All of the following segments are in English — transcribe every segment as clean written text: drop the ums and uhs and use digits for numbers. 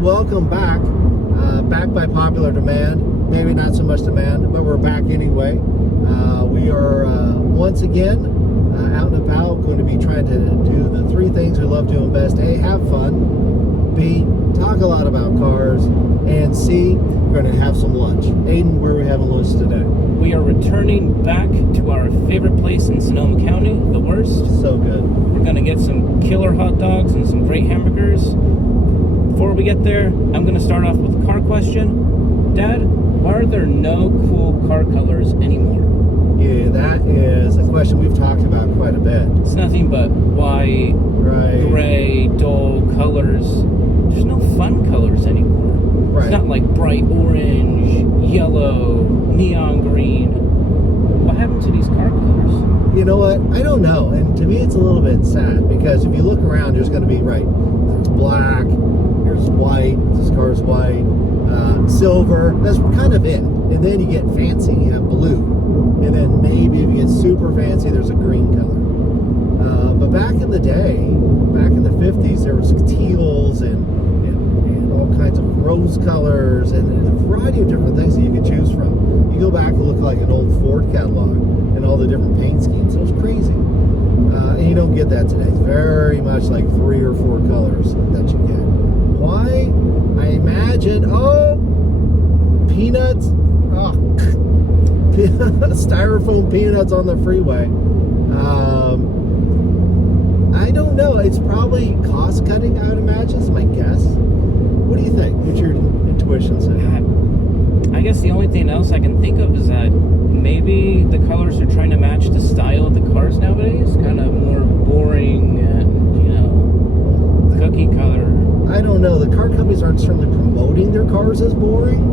welcome back. Back by popular demand. Maybe not so much demand, but we're back anyway. We are once again out and about, going to be trying to do the three things we love doing best. A, have fun. B, talk a lot about cars. And C, we're going to have some lunch. Aiden, where are we having lunch today? We are returning back to our favorite place in Sonoma County, The Worst. So good. We're going to get some killer hot dogs and some great hamburgers. Before we get there, I'm going to start off with a car question. Dad, why are there no cool car colors anymore? Yeah, that is a question we've talked about quite a bit. It's nothing but white, gray, dull colors. There's no fun colors anymore. Right. It's not like bright orange, yellow, neon green. What happened to these car colors? You know what? I don't know. And to me, it's a little bit sad because if you look around, there's going to be, there's black, there's white, this car's white, silver. That's kind of it. And then you get fancy, you have blue. And then maybe if you get super fancy, there's a green color. But back in the day, back in the 50s, there was teals and all kinds of rose colors and a variety of different things that you could choose from. You go back and look like an old Ford catalog and all the different paint schemes. It was crazy. And you don't get that today. It's very much like 3 or 4 colors that you get. Why? I imagine, peanuts. Styrofoam peanuts on the freeway. I don't know. It's probably cost cutting, I would imagine, is my guess. What do you think? What's your intuition say? I guess the only thing else I can think of is that maybe the colors are trying to match the style of the cars nowadays. Kind of more boring and, cookie color. I don't know. The car companies aren't certainly promoting their cars as boring,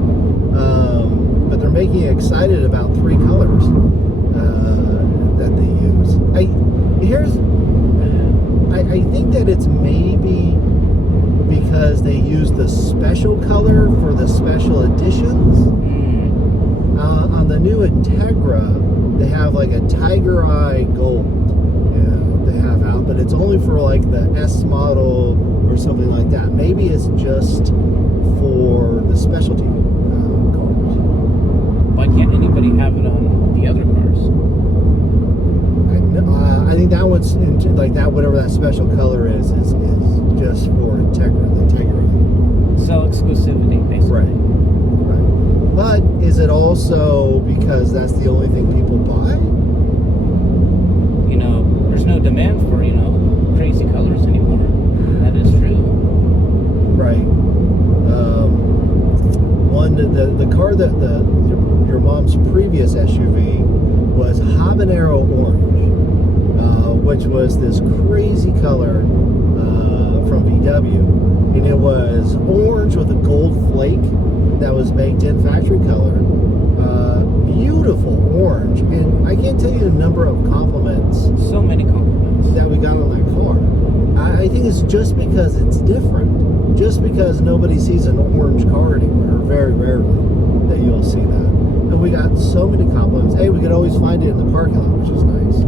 but they're making you excited about 3 colors that they use. I think that it's maybe because they use the special color for the special editions. On the new Integra, they have like a tiger eye gold they have out, but it's only for like the S model or something like that. Maybe it's just for the specialty cars. Why can't anybody have it on the other cars? I think that one's like that. Whatever that special color is just for Integra, the Integra. Sell exclusivity, basically. Right. But is it also because that's the only thing people buy? There's no demand for crazy colors anymore. That is true. Right. The car that your mom's previous SUV was habanero orange, which was this crazy color from VW, and it was orange with a gold flake that was baked in factory color. Beautiful orange, and I can't tell you the number of compliments. So many compliments that we got on that car. I think it's just because it's different. Just because nobody sees an orange car anywhere, very rarely that you'll see that. And we got so many compliments. Hey, we could always find it in the parking lot, which is nice.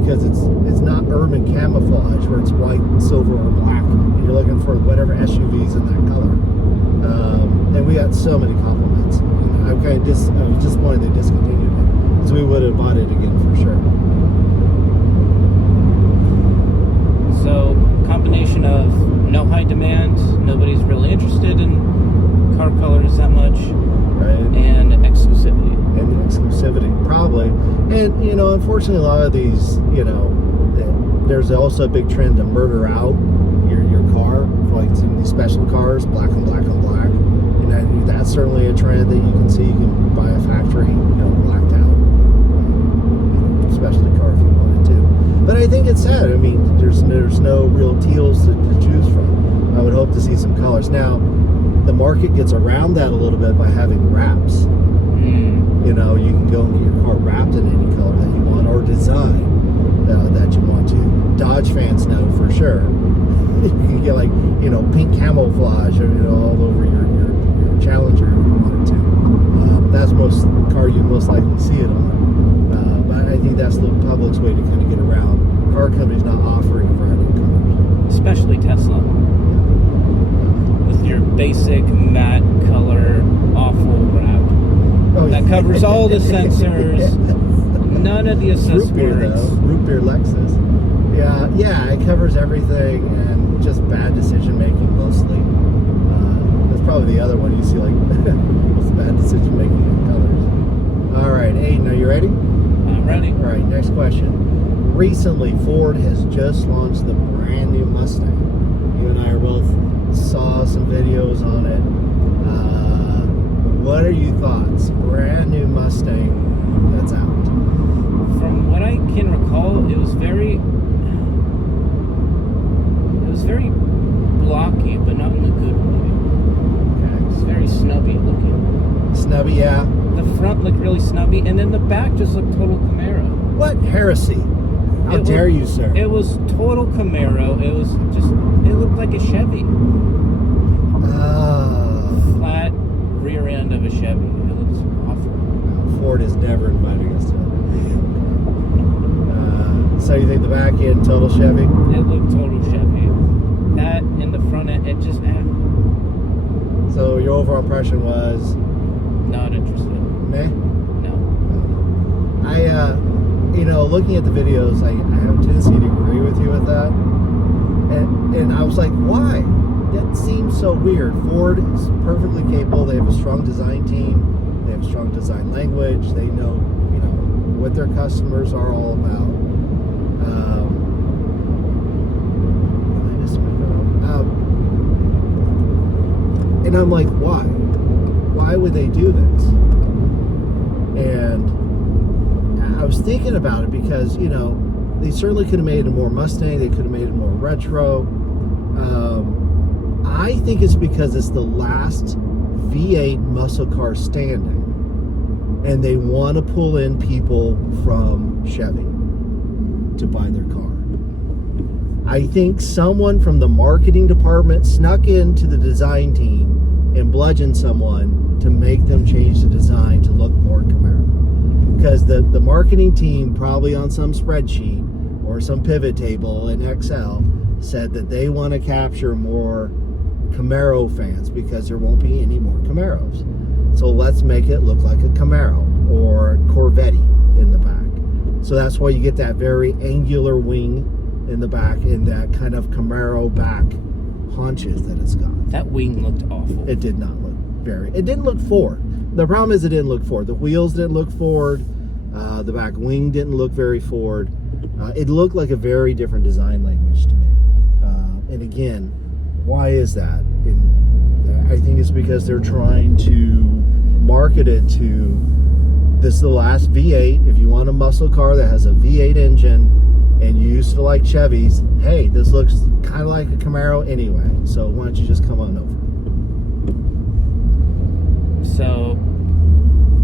Because it's not urban camouflage where it's white, silver, or black. And you're looking for whatever SUVs in that color. And we got so many compliments. I was disappointed they discontinued it. Because we would have bought it again for sure. So, combination of no high demand, nobody's really interested in car colors that much, right? And exclusivity. Probably. And, unfortunately, a lot of these, there's also a big trend to murder out your car, for like some of these special cars, black on black on black. And that's certainly a trend that you can see. You can buy a factory, blacked out specialty car if you wanted to. But I think it's sad. I mean, there's no real teals to choose from. I would hope to see some colors. Now, the market gets around that a little bit by having wraps. You can go and get your car wrapped in any color that you want, or design that you want to. Dodge fans know for sure. You can get pink camouflage all over your Challenger if you wanted to. That's most car you most likely see it on. But I think that's the public's way to kind of get around car companies not offering a variety of colors. Especially Tesla. With your basic matte color awful wrap Oh, that covers all the sensors, none of the assist Root beer, words. though. Root beer Lexus. Yeah, it covers everything and just bad decision making mostly. That's probably the other one you see, like, most bad decision making in colors. All right, Aiden, are you ready? I'm ready. All right, next question. Recently, Ford has just launched the brand new Mustang. You and I are both saw some videos on it. What are your thoughts? Brand new Mustang that's out. From what I can recall, it was very blocky, but not in a good way. Okay. It's very snubby looking. Snubby, yeah. The front looked really snubby, and then the back just looked total Camaro. What heresy? How dare you, sir? It was total Camaro. It looked like a Chevy. Flat rear end of a Chevy. It looks awful. Ford is never inviting us to that. So you think the back end total Chevy? It looked total Chevy. That in the front end, it just So your overall impression was not interested. meh? No. Looking at the videos, I have a tendency to agree with you with that. And I was like, why? That seems so weird. Ford is perfectly capable. They have a strong design team. They have strong design language. They know, what their customers are all about. And I'm like, why? Why would they do this? And I was thinking about it because, they certainly could have made it more Mustang. They could have made it more retro. I think it's because it's the last V8 muscle car standing. And they want to pull in people from Chevy to buy their car. I think someone from the marketing department snuck into the design team and bludgeoned someone to make them change the design to look more Camaro. Because the marketing team, probably on some spreadsheet or some pivot table in Excel, said that they want to capture more Camaro fans because there won't be any more Camaros. So let's make it look like a Camaro or Corvette in the back. So that's why you get that very angular wing in the back and that kind of Camaro back haunches that it's got. That wing looked awful. It did not look it didn't look Ford. The problem is it didn't look Ford. The wheels didn't look Ford. The back wing didn't look very Ford. It looked like a very different design language to me. And again, why is that? And I think it's because they're trying to market it to, this is the last V8. If you want a muscle car that has a V8 engine and you used to like Chevys, hey, this looks kind of like a Camaro anyway. So why don't you just come on over? So,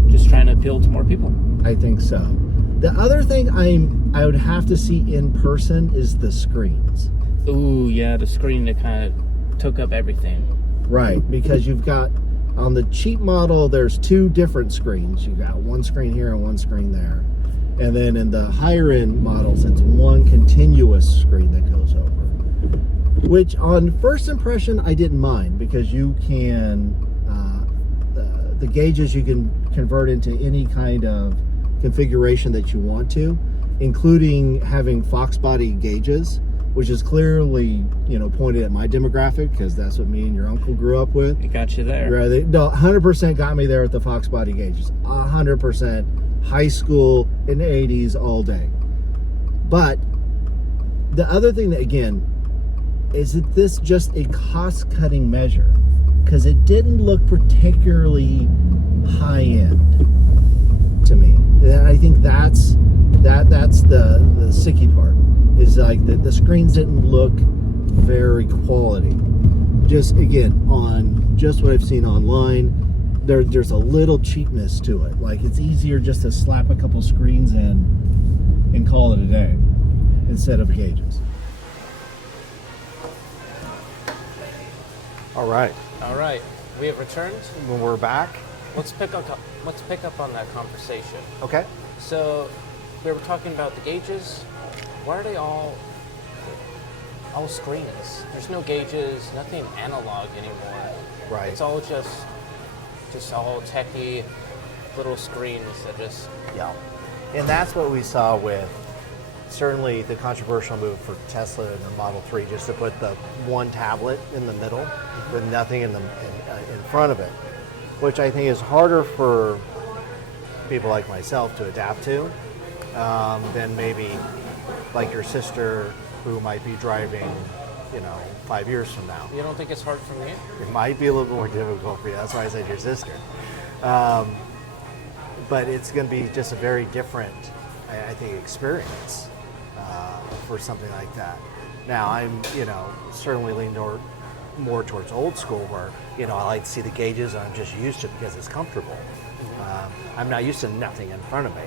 just trying to appeal to more people. I think so. The other thing I would have to see in person is the screens. Ooh, yeah, the screen that kind of took up everything. Right, because you've got, on the cheap model, there's two different screens. You've got one screen here and one screen there. And then in the higher end models, it's one continuous screen that goes over. Which on first impression, I didn't mind because you can, the gauges you can convert into any kind of configuration that you want to, including having Fox body gauges, which is clearly, pointed at my demographic because that's what me and your uncle grew up with. It got you there. Right, no, 100% got me there with the Fox body gauges. 100% high school in the 80s all day. But the other thing that, again, is that this just a cost-cutting measure? Because it didn't look particularly high-end to me. And I think that's the sicky part. Is like the screens didn't look very quality. Just again, on just what I've seen online, there's a little cheapness to it. Like it's easier just to slap a couple screens in and call it a day instead of gauges. All right, We have returned. when we're back, Let's pick up on that conversation. okay. So, we were talking about the gauges. Why are they all all screens. There's no gauges, nothing analog anymore. Right. It's all just all techie little screens that just. Yeah. And that's what we saw with certainly the controversial move for Tesla and the Model 3, just to put the one tablet in the middle with nothing in front of it, which I think is harder for people like myself to adapt to than maybe like your sister who might be driving, 5 years from now. You don't think it's hard for me? It might be a little bit more difficult for you. That's why I said your sister. But it's going to be just a very different, I think, experience for something like that. Now, I'm, certainly lean more towards old school where, I like to see the gauges and I'm just used to it because it's comfortable. I'm not used to nothing in front of me,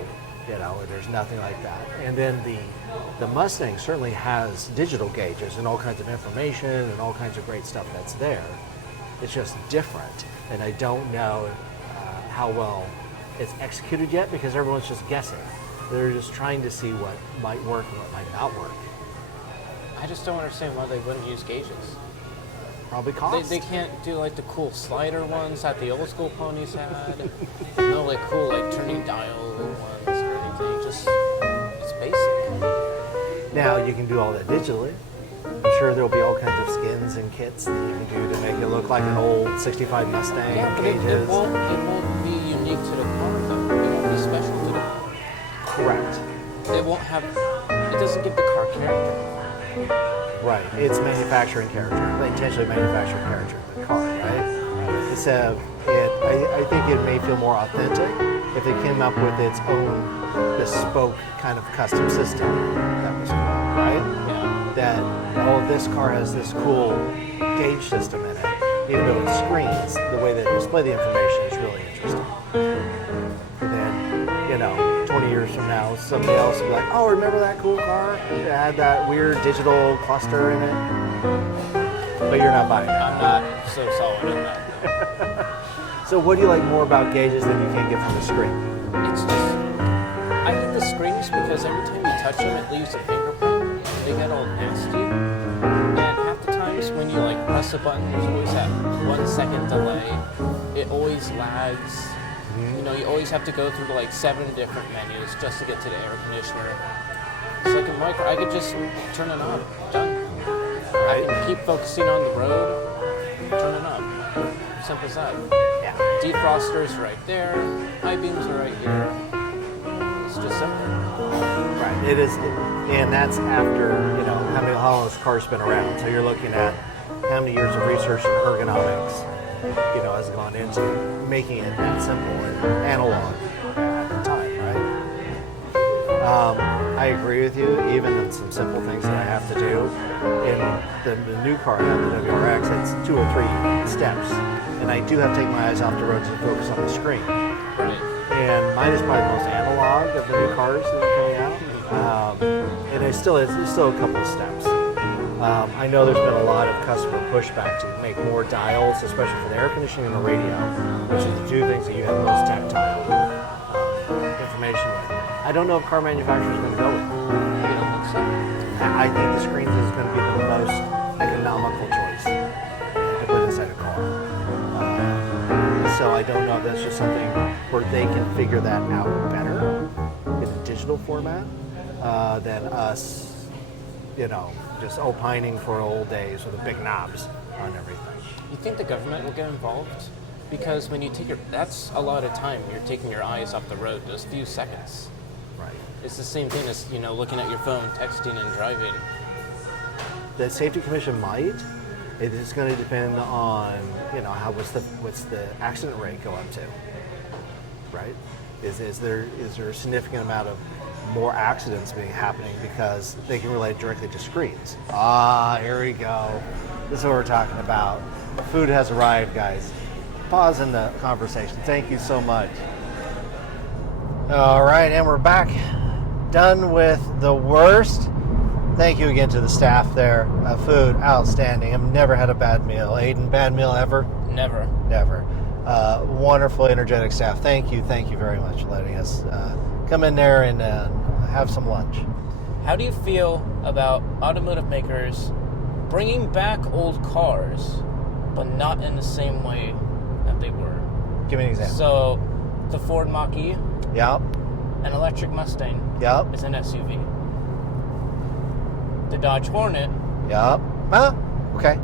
there's nothing like that. And then the Mustang certainly has digital gauges and all kinds of information and all kinds of great stuff that's there. It's just different. And I don't know how well it's executed yet because everyone's just guessing. They're just trying to see what might work and what might not work. I just don't understand why they wouldn't use gauges. Probably cost. They can't do like the cool slider ones that the old school ponies had. No, like cool like turning dial ones or anything. Just it's basic. Now you can do all that digitally. I'm sure there'll be all kinds of skins and kits that you can do to make it look like an old 65 Mustang. Yeah, but gauges. it won't be unique to the car though. It won't be special to the car. Correct. It won't have. It doesn't give the car character. Right. It's manufacturing character. They intentionally manufacture character in the car, right? Instead of I think it may feel more authentic if it came up with its own bespoke kind of custom system. That was cool, right? Yeah. That this car has this cool gauge system in it, even though it screens, the way they display the information is really interesting. And then, 20 years from now, somebody else will be like, oh, remember that cool car? It had that weird digital cluster in it. But you're not buying that. I'm not so solid in that. So what do you like more about gauges than you can't get from the screen? It's just, I hate the screens because every time you touch them, it leaves a fingerprint. They get all nasty. And half the times when you like press a button, there's always that 1 second delay. It always lags. You always have to go through like 7 different menus just to get to the air conditioner. It's like in my car, I could just turn it on. Done. I can keep focusing on the road, turn it on. Simple as that. Yeah. Defroster's right there. High beams are right here. It's just simple. Right. It is, and that's after, how long this car's been around. So you're looking at how many years of research and ergonomics, has gone into making it that simple and analog at the time, right? I agree with you, even in some simple things that I have to do. In the new car I have, the WRX, it's 2 or 3 steps. And I do have to take my eyes off the road to focus on the screen. Right. And mine is probably the most analog of the new cars that are coming out. And it's still a couple of steps. I know there's been a lot of customer pushback to make more dials, especially for the air conditioning and the radio, which are the 2 things that you have most tactile information with. I don't know if car manufacturers are going to go with it. You don't think so? I think the screens is going to be the most economical choice to put inside a car. So I don't know if that's just something where they can figure that out better in a digital format than us, just opining for old days with the big knobs on everything. You think the government will get involved? Because when you that's a lot of time. You're taking your eyes off the road, those few seconds. Right. It's the same thing as, looking at your phone, texting and driving. The Safety Commission might. It is going to depend on, what's the accident rate go up to, right? Is there a significant amount of more accidents happening because they can relate directly to screens? Here we go. This is what we're talking about. Food has arrived, guys. Pause in the conversation. Thank you so much. All right, and we're back. Done with the worst. Thank you again to the staff there. Food, outstanding. I've never had a bad meal. Aiden, bad meal ever? Never. Never. Wonderful, energetic staff. Thank you very much for letting us come in there and have some lunch. How do you feel about automotive makers bringing back old cars, but not in the same way that they were. Give me an example. So, the Ford Mach-E, Yep. an electric Mustang, Yep. is an SUV. The Dodge Hornet, Yep. Huh? Okay.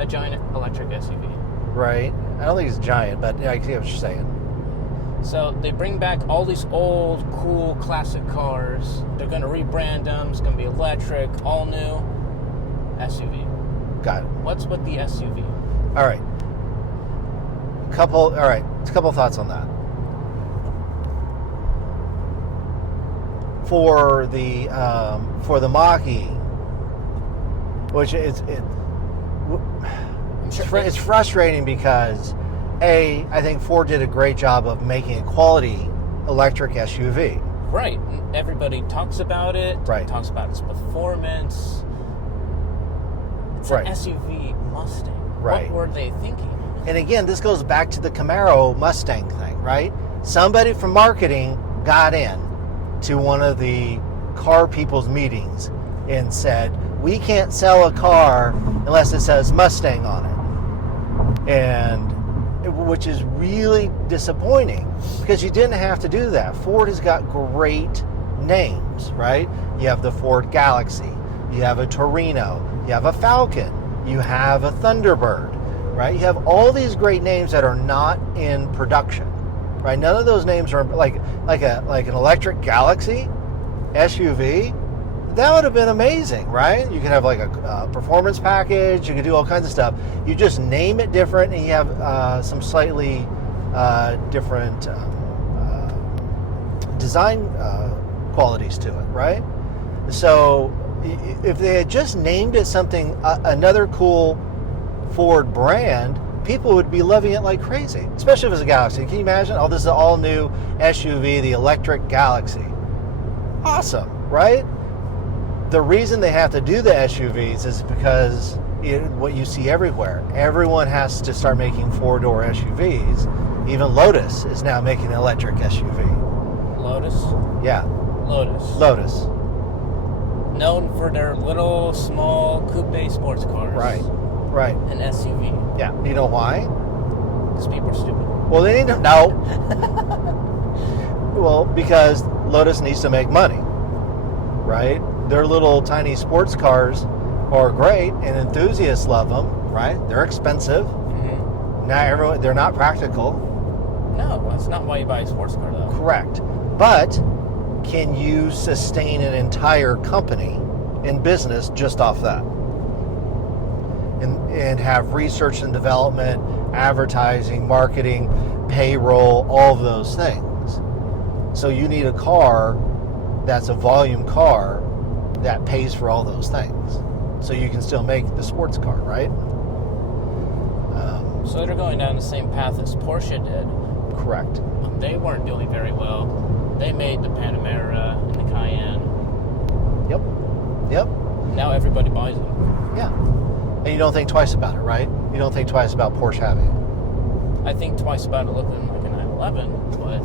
a giant electric SUV. Right. I don't think it's giant, but I see what you're saying. So they bring back all these old, cool, classic cars. They're going to rebrand them. It's going to be electric, all new SUV. Got it. What's with the SUV? All right. A couple thoughts on that. For the Mach-E, which it's frustrating because I think Ford did a great job of making a quality electric SUV. Right. Everybody talks about it. Right. Talks about its performance. It's Right. an SUV Mustang. Right. What were they thinking? And again, this goes back to the Camaro Mustang thing, right? Somebody from marketing got in to one of the car people's meetings and said, we can't sell a car unless it says Mustang on it. And which is really disappointing because you didn't have to do that. Ford has got great names, right? You have the Ford Galaxy, you have a Torino, you have a Falcon, you have a Thunderbird, right? You have all these great names that are not in production, right? None of those names are like an electric Galaxy SUV. That would have been amazing, right? You could have like a performance package. You could do all kinds of stuff. You just name it different, and you have some slightly different design qualities to it, right? So if they had just named it something, another cool Ford brand, people would be loving it like crazy, especially if it's a Galaxy. Can you imagine? Oh, this is an all-new SUV, the electric Galaxy. Awesome, right? The reason they have to do the SUVs is because what you see everywhere. Everyone has to start making four-door SUVs. Even Lotus is now making an electric SUV. Lotus? Yeah, Lotus. Known for their little, small, coupe sports cars. Right. An SUV. Yeah. Do you know why? Because people are stupid. Well, they need to know. Well, because Lotus needs to make money, right? Their little tiny sports cars are great, and enthusiasts love them, right? They're expensive. Mm-hmm. Now they're not practical. No, that's not why you buy a sports car, though. Correct. But can you sustain an entire company in business just off that? And have research and development, advertising, marketing, payroll, all of those things. So you need a car that's a volume car that pays for all those things. So you can still make the sports car, right? So they're going down the same path as Porsche did. Correct. They weren't doing very well. They made the Panamera and the Cayenne. Yep. Now everybody buys them. Yeah. And you don't think twice about it, right? You don't think twice about Porsche having it. I think twice about it looking like a 911, but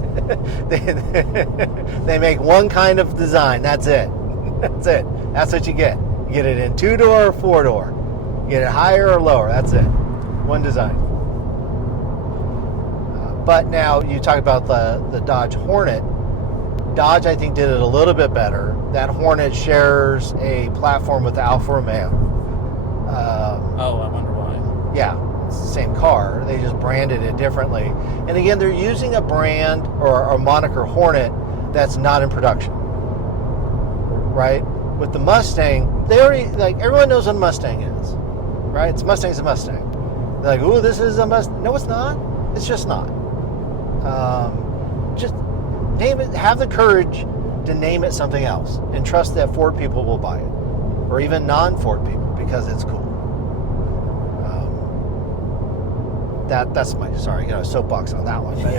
they make one kind of design. That's it. That's it. That's what you get. You get it in 2-door or 4-door. You get it higher or lower. That's it. One design. But now you talk about the Dodge Hornet. Dodge, I think, did it a little bit better. That Hornet shares a platform with the Alfa Romeo. oh, I wonder why. Yeah, it's the same car. They just branded it differently. And again, they're using a brand or a moniker Hornet that's not in production. Right? With the Mustang, they already, like, everyone knows what a Mustang is. Right? Mustang's a Mustang. They're like, ooh, this is a Mustang. No, it's not. It's just not. Just name it, have the courage to name it something else and trust that Ford people will buy it. Or even non-Ford people, because it's cool. That's my, sorry, I got a soapbox on that one. But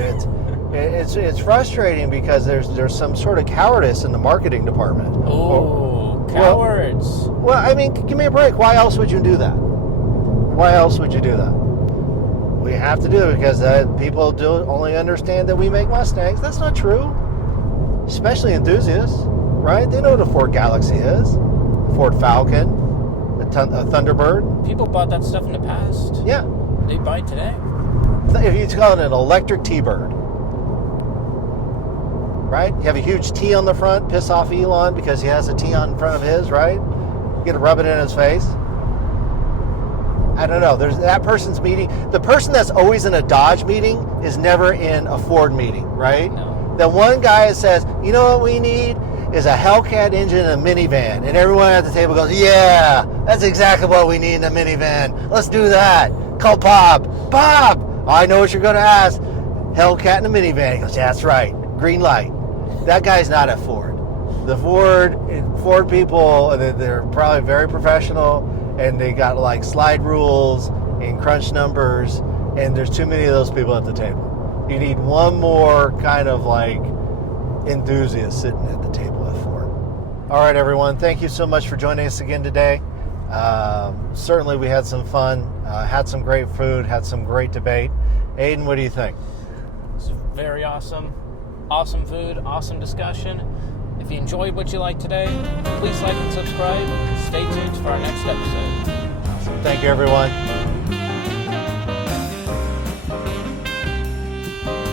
it's frustrating because there's some sort of cowardice in the marketing department. Oh, cowards. Well, I mean, give me a break. Why else would you do that? Why else would you do that? We have to do it because people do only understand that we make Mustangs. That's not true. Especially enthusiasts, right? They know what a Ford Galaxy is, Ford Falcon, a Thunderbird. People bought that stuff in the past. Yeah. They buy it today. If you call it an electric T-Bird, right? You have a huge T on the front, piss off Elon because he has a T on front of his, right? You get to rub it in his face. I don't know. There's that person's meeting. The person that's always in a Dodge meeting is never in a Ford meeting, right? No. The one guy that says, you know what we need is a Hellcat engine in a minivan. And everyone at the table goes, yeah, that's exactly what we need in a minivan. Let's do that. Call Bob. Bob, I know what you're going to ask. Hellcat in a minivan. He goes, yeah, that's right. Green light. That guy's not at Ford. The Ford people, they're probably very professional, and they got like slide rules and crunch numbers, and there's too many of those people at the table. You need one more kind of like enthusiast sitting at the table at Ford. All right, everyone. Thank you so much for joining us again today. Certainly we had some fun, had some great food, had some great debate. Aiden, what do you think? It's very awesome. Awesome food, awesome discussion. If you enjoyed what you liked today, please like and subscribe. Stay tuned for our next episode. Thank you, everyone.